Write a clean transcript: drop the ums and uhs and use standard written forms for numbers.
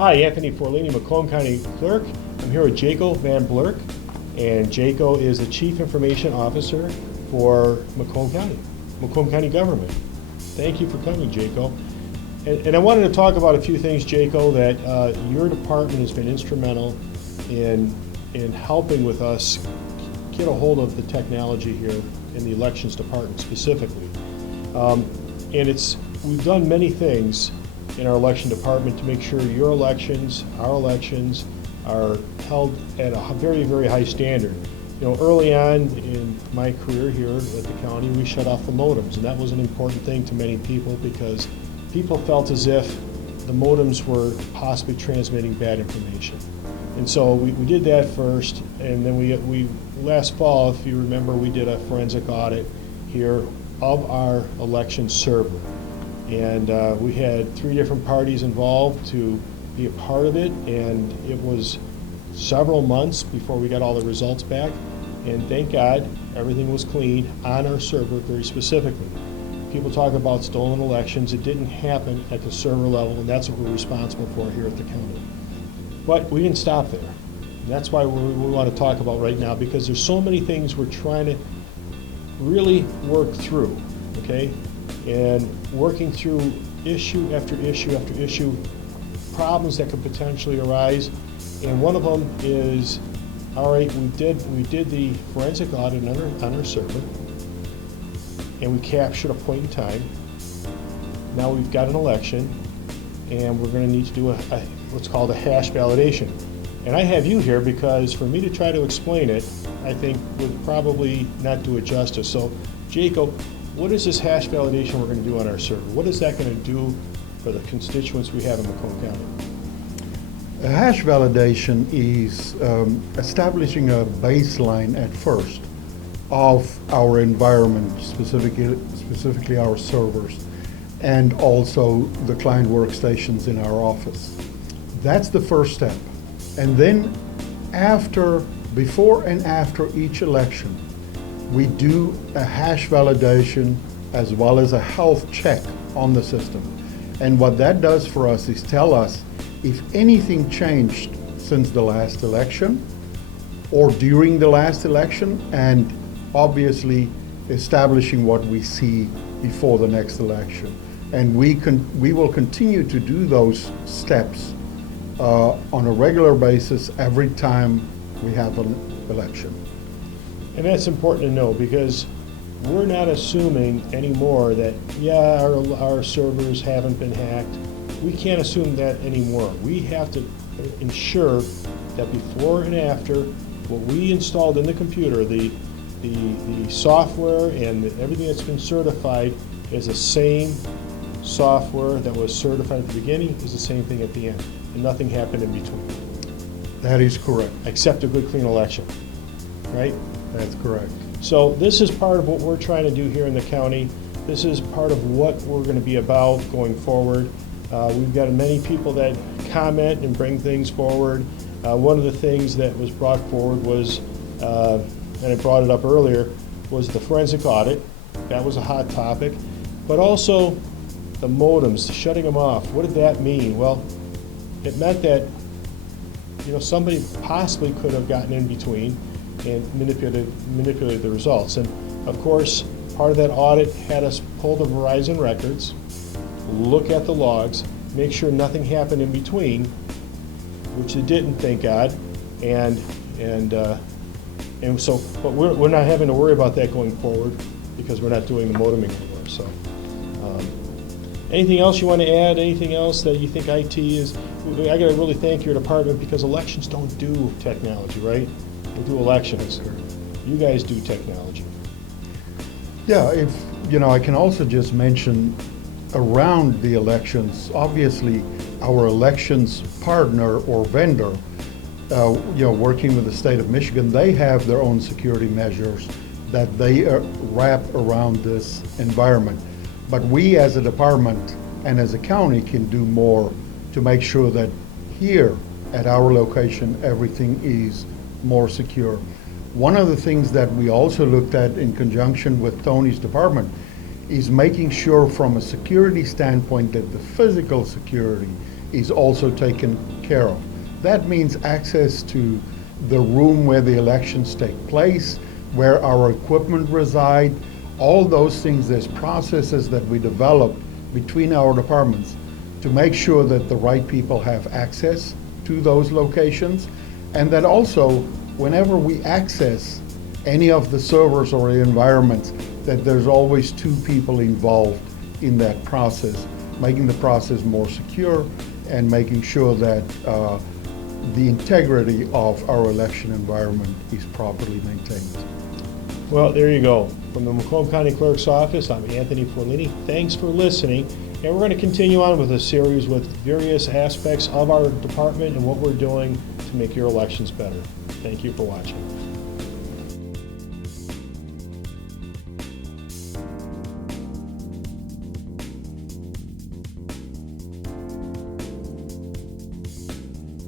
Hi, Anthony Forlini, Macomb County Clerk. I'm here with Jaco Van Blerk, and Jaco is the Chief Information Officer for Macomb County Government. Thank you for coming, Jaco. And I wanted to talk about a few things, Jaco, that your department has been instrumental in helping with us get a hold of the technology here in the elections department specifically. We've done many things in our election department to make sure your elections, our elections, are held at a very, very high standard. You know, early on in my career here at the county, we shut off the modems, and that was an important thing to many people because people felt as if the modems were possibly transmitting bad information. And so we did that first, and then we last fall, if you remember, we did a forensic audit here of our election server. And we had 3 different parties involved to be a part of it, and it was several months before we got all the results back. And thank God, everything was clean on our server very specifically. People talk about stolen elections. It didn't happen at the server level, and that's what we're responsible for here at the county. But we didn't stop there. And that's why we want to talk about right now, because there's so many things we're trying to really work through, okay? And working through issue after issue after issue, problems that could potentially arise. And one of them is, all right, we did the forensic audit on our server, and we captured a point in time. Now we've got an election, and we're going to need to do what's called a hash validation. And I have you here because for me to try to explain it, I think would probably not do it justice. So, Jaco, what is this hash validation we're going to do on our server? What is that going to do for the constituents we have in Macomb County? A hash validation is establishing a baseline at first of our environment, specifically our servers, and also the client workstations in our office. That's the first step. And then before and after each election, we do a hash validation as well as a health check on the system. And what that does for us is tell us if anything changed since the last election or during the last election, and obviously establishing what we see before the next election. And we will continue to do those steps on a regular basis every time we have an election. And that's important to know because we're not assuming anymore that, yeah, our servers haven't been hacked. We can't assume that anymore. We have to ensure that before and after what we installed in the computer, the software and everything that's been certified is the same software that was certified at the beginning is the same thing at the end. And nothing happened in between. That is correct. Except a good, clean election, right? That's correct. So this is part of what we're trying to do here in the county. This is part of what we're going to be about going forward. We've got many people that comment and bring things forward. One of the things that was brought forward was, and I brought it up earlier, was the forensic audit. That was a hot topic. But also the modems, shutting them off. What did that mean? Well, it meant that somebody possibly could have gotten in between and manipulated the results. And of course, part of that audit had us pull the Verizon records, look at the logs, make sure nothing happened in between, which it didn't, thank God. And so, but we're not having to worry about that going forward because we're not doing the modeming anymore. So, anything else you want to add? Anything else that you think IT is? I got to really thank your department because elections don't do technology, right? They do elections. You guys do technology. Yeah, I can also just mention around the elections, obviously our elections partner or vendor, working with the state of Michigan, they have their own security measures that they wrap around this environment. But we as a department and as a county can do more to make sure that here at our location everything is more secure. One of the things that we also looked at in conjunction with Tony's department is making sure from a security standpoint that the physical security is also taken care of. That means access to the room where the elections take place, where our equipment reside, all those things. There's processes that we develop between our departments to make sure that the right people have access to those locations, and that also, whenever we access any of the servers or the environments, that there's always two people involved in that process, making the process more secure and making sure that the integrity of our election environment is properly maintained. Well, there you go. From the Macomb County Clerk's Office, I'm Anthony Forlini. Thanks for listening. And we're going to continue on with a series with various aspects of our department and what we're doing to make your elections better. Thank you for watching.